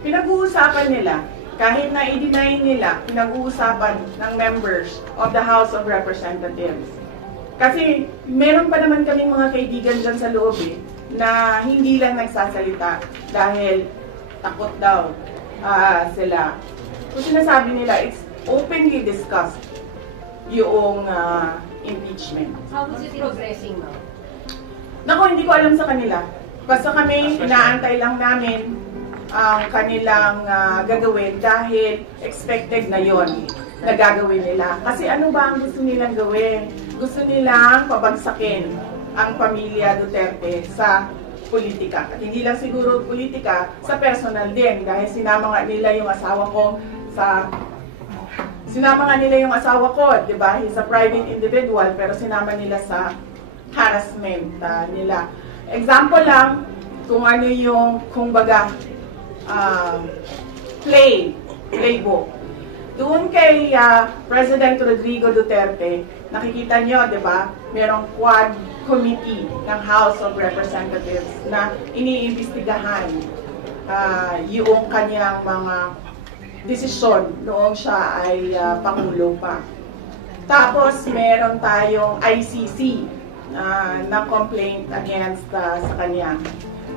Pinag-uusapan nila, kahit na i-deny nila, pinag-uusapan ng members of the House of Representatives. Kasi meron pa naman kaming mga kaibigan dyan sa loob na hindi lang nagsasalita dahil takot daw sila. Kung sinasabi nila, it's openly discussed yung impeachment. How is it progressing now? Naku, hindi ko alam sa kanila. Basta kami, inaantay lang namin ang kanilang gagawin dahil expected na yon na gagawin nila. Kasi ano ba ang gusto nilang gawin? Gusto nilang pabagsakin ang pamilya Duterte sa politika. At hindi lang siguro politika, sa personal din. Dahil sinama nga nila yung asawa ko, di ba? He's a private individual, pero sinama nila sa harassment nila. Example lang, kung ano yung, kumbaga, playbook. Doon kay President Rodrigo Duterte, nakikita nyo, di ba? Merong quad committee ng House of Representatives na iniimbestigahan yung kanyang mga desisyon noong siya ay Pangulo pa. Tapos, meron tayong ICC na complaint against sa kanya.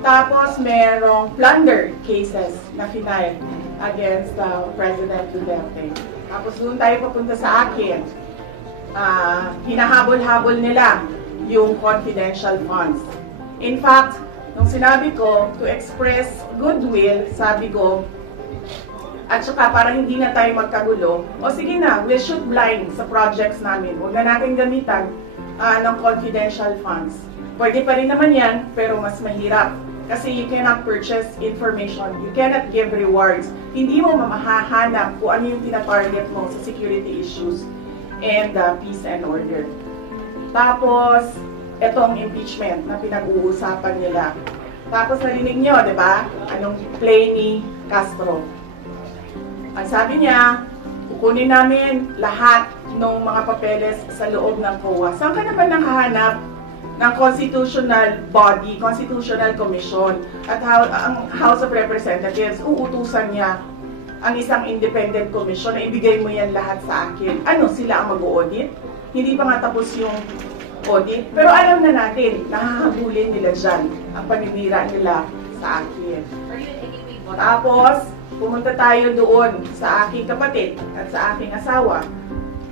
Tapos, merong plunder cases na final against President Duterte. Tapos, doon tayo papunta sa akin. Hinahabol-habol nila yung confidential funds. In fact, nung sinabi ko to express goodwill, sabi ko, at saka para hindi na tayo magkagulo, o sige na, we'll shoot blind sa projects namin. Huwag na natin gamitan ng confidential funds. Pwede pa rin naman yan, pero mas mahirap. Kasi you cannot purchase information, you cannot give rewards. Hindi mo mamahahanap kung ano yung tinatarget mo sa security issues and peace and order. Tapos, etong impeachment na pinag-uusapan nila. Tapos narinig nyo, di ba? Anong play ni Castro? Ang sabi niya, kukunin namin lahat ng mga papeles sa loob ng COA. Saan ka naman nakahanap ng constitutional body, constitutional commission, at ang House of Representatives, uutusan niya ang isang independent commission na ibigay mo yan lahat sa akin. Ano, sila ang mag-audit? Hindi pa nga tapos yung audit. Pero alam na natin, nahahabulin nila dyan ang paninira nila sa akin. Tapos, pumunta tayo doon sa aking kapatid at sa aking asawa.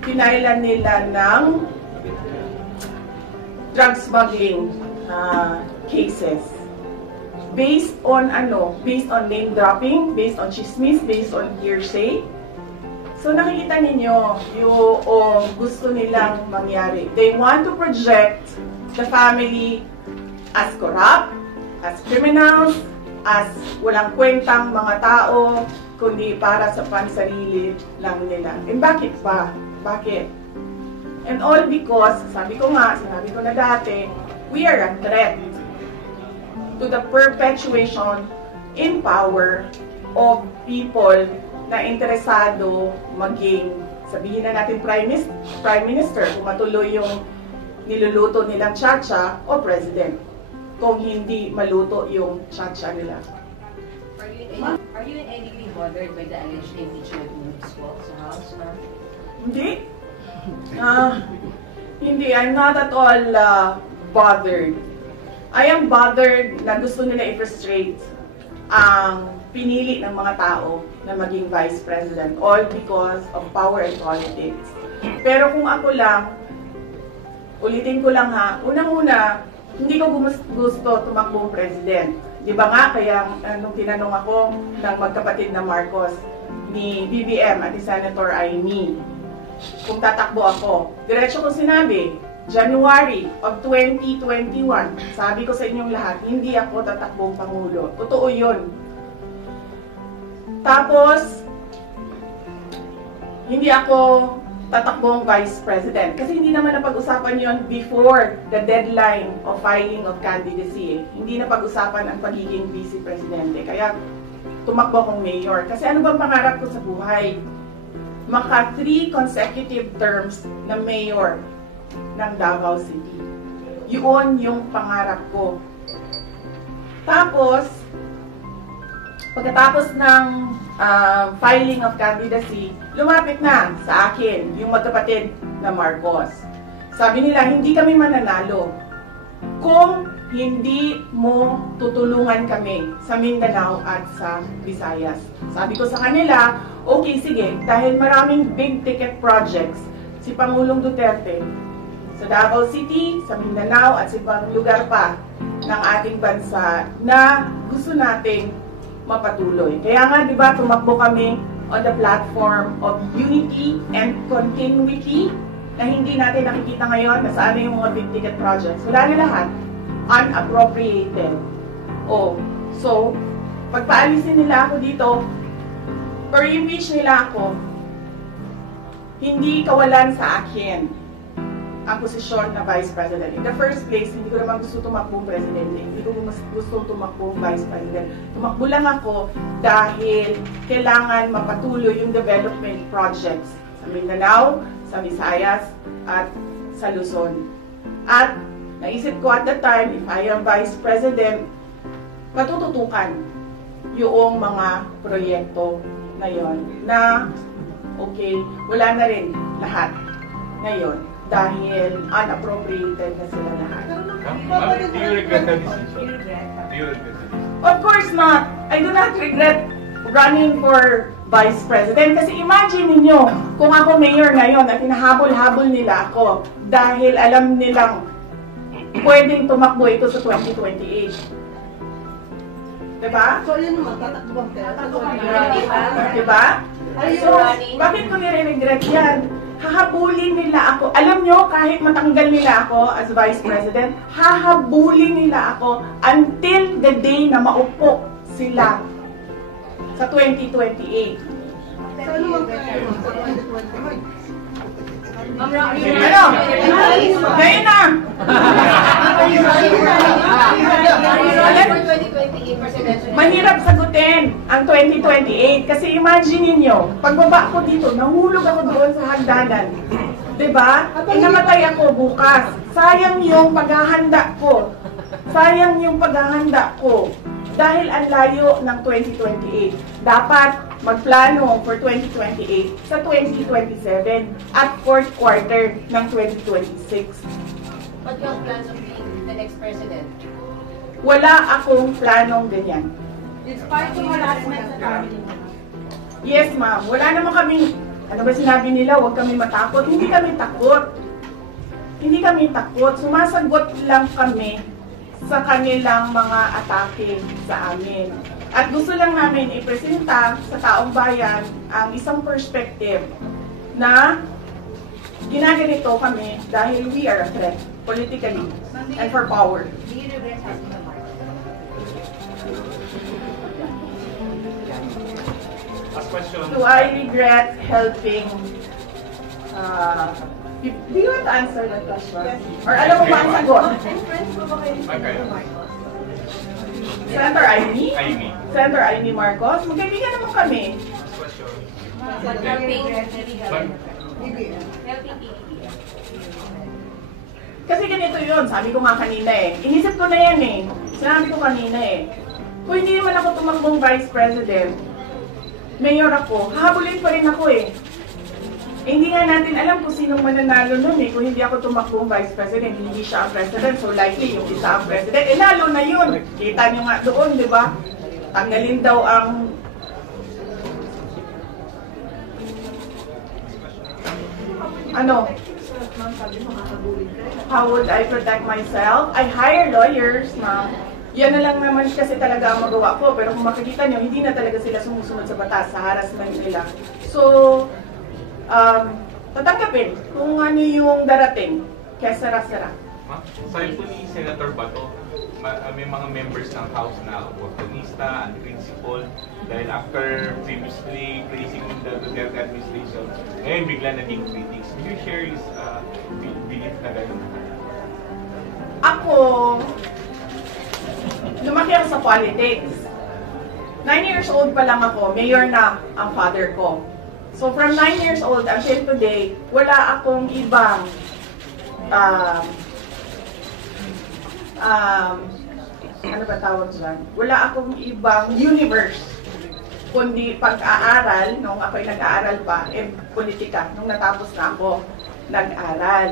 Pinailan nila ng drug smuggling cases. Based on ano? Based on name dropping, based on chismis, based on hearsay. So nakikita ninyo yung gusto nilang mangyari. They want to project the family as corrupt, as criminals, as walang kwentang mga tao, kundi para sa pansarili lang nila. And bakit pa? Bakit? And all because, sinabi ko na dati, we are a threat to the perpetuation in power of people na interesado maging, sabihin na natin Prime Minister, kung matuloy yung niluluto nilang tsa-tsa, o President, kung hindi maluto yung tsa-tsa nila. Are you in any way bothered by the alleged impeachment moves po sa House? Hindi. Hindi, I'm not at all bothered. I am bothered na gusto nila i-frustrate ang pinili ng mga tao na maging Vice President, all because of power and politics. Pero kung ako lang, ulitin ko lang ha, unang-una, hindi ko gusto tumakbong President. Di ba nga, kaya nung tinanong ako ng magkapatid na Marcos, ni BBM at ni Senator Aimee, kung tatakbo ako, diretso ko sinabi, January of 2021, sabi ko sa inyong lahat, hindi ako tatakbong Pangulo. Totoo yun. Tapos, hindi ako tatakbong Vice President. Kasi hindi naman napag-usapan yon before the deadline of filing of candidacy. Hindi napag-usapan ang pagiging Vice Presidente. Kaya, tumakbo akong mayor. Kasi ano bang pangarap ko sa buhay? Maka 3 consecutive terms na mayor ng Davao City. Yun yung pangarap ko. Tapos, Pagkatapos ng filing of candidacy, lumapit na sa akin yung magkapatid na Marcos. Sabi nila, hindi kami mananalo kung hindi mo tutulungan kami sa Mindanao at sa Visayas. Sabi ko sa kanila, okay, sige, dahil maraming big ticket projects si Pangulong Duterte sa Davao City, sa Mindanao at sa ibang lugar pa ng ating bansa na gusto nating mapatuloy. Kaya nga, di ba, tumakbo kami on the platform of unity and continuity na hindi natin nakikita ngayon na saan yung mga big ticket projects. Wala na lahat. Unappropriated. So, pagpaalisin nila ako dito, or impeach nila ako, hindi kawalan sa akin ang posisyon na Vice President. In the first place, hindi ko naman gusto tumakbong Presidente. Hindi ko gusto tumakbong Vice President. Tumakbo lang ako dahil kailangan mapatuloy yung development projects sa Mindanao, sa Visayas, at sa Luzon. At naisip ko at that time, if I am Vice President, patututukan yung mga proyekto na yon na okay, wala na rin lahat ngayon dahil unappropriated na sila lahat. Do you regret the decision? Do you regret the decision? Of course not. I do not regret running for Vice President. Kasi imagine niyo kung ako mayor ngayon at hinahabol-habol nila ako dahil alam nilang pwedeng tumakbo ito sa 2028. Diba? So, yun naman, tatakbo ang Diba? So, bakit ko nire-regret yan? Hahabulin nila ako. Alam nyo, kahit matanggal nila ako as Vice President, hahabulin nila ako until the day na maupo sila sa 2028. So, ano ang kaya mo sa 2028? Ano? Ngayon na! Mahirap sagutin ang 2028 kasi imagine niyo, pagbaba ko dito, nahulog ako doon sa hagdanan. Diba? Namatay ako bukas. Sayang yung paghahanda ko. Sayang yung paghahanda ko. Dahil ang layo ng 2028. Dapat magplano for 2028 sa 2027 at fourth quarter ng 2026. What do you have plans of being the next president? Wala akong planong ganyan. Despite yung harassment sa family. Yes, ma'am. Wala naman kami, ano ba sinabi nila, huwag kami matakot. Hindi kami takot. Hindi kami takot. Sumasagot lang kami sa kanilang mga atake sa amin. At gusto lang namin ipresenta sa taong bayan ang isang perspective na ginaganito kami dahil we are a threat politically and for power. Do you regret having the mark? Last question. Do I regret helping? Do you want to answer that question? Or alam mo ba ang sagot? Okay. Senator Amy? Amy. Senator Amy Marcos? Magkaibigan naman kami. Last question. Helping PBB. Helping PBB. Kasi ganito yun, sabi ko nga kanina eh. Inisip ko na yan eh. Sinabi ko kanina eh. Kung hindi naman ako tumakbong Vice President, Mayor ako, hahabulin pa rin ako eh. Hindi nga natin alam kung sinong mananalo nun eh. Kung hindi ako tumakbong Vice President, hindi siya ang President. So likely yung isa ang President. Eh lalo na yun. Kita nyo nga doon, di ba? Tanggalin daw ang... Ano? How would I protect myself? I hire lawyers, ma'am. Yan na lang naman kasi talaga ang magawa ko. Pero kung makikita nyo, hindi na talaga sila sumusunod sa batas, sa harassment nila. So, tatanggapin kung ano yung darating. Kaya sara-sara. Sabi po ni Senator Bato, may mga members ng House na opportunista and principal dahil after previously praising the Duterte administration, ngayon bigla naging critics. Do you share his belief na gano'n? Ako, lumaki ako sa politics. 9 years old pa lang ako, mayor na ang father ko. So from 9 years old until today, wala akong ibang ano ba tawag dyan? Wala akong ibang universe kundi pag-aaral, nung ako'y nag-aaral pa, politika, nung natapos na ako nag-aral.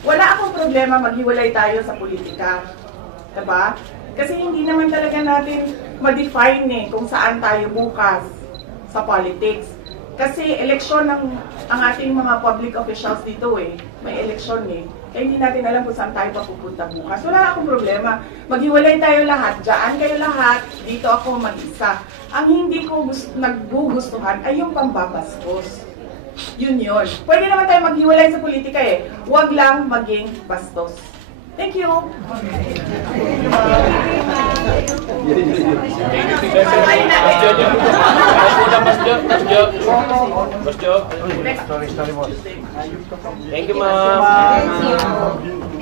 Wala akong problema maghiwalay tayo sa politika. Diba? Kasi hindi naman talaga natin ma-define kung saan tayo bukas sa politics. Kasi eleksyon ang ating mga public officials dito May eleksyon Kaya hindi natin alam kung saan tayo papupunta bukas. Wala akong problema. Maghiwalay tayo lahat. Diyan kayo lahat. Dito ako mag-isa. Ang hindi ko naggugustuhan ay yung pambabastos. Yun. Pwede naman tayo maghiwalay sa politika Huwag lang maging bastos. Thank you. Thank you, ma'am.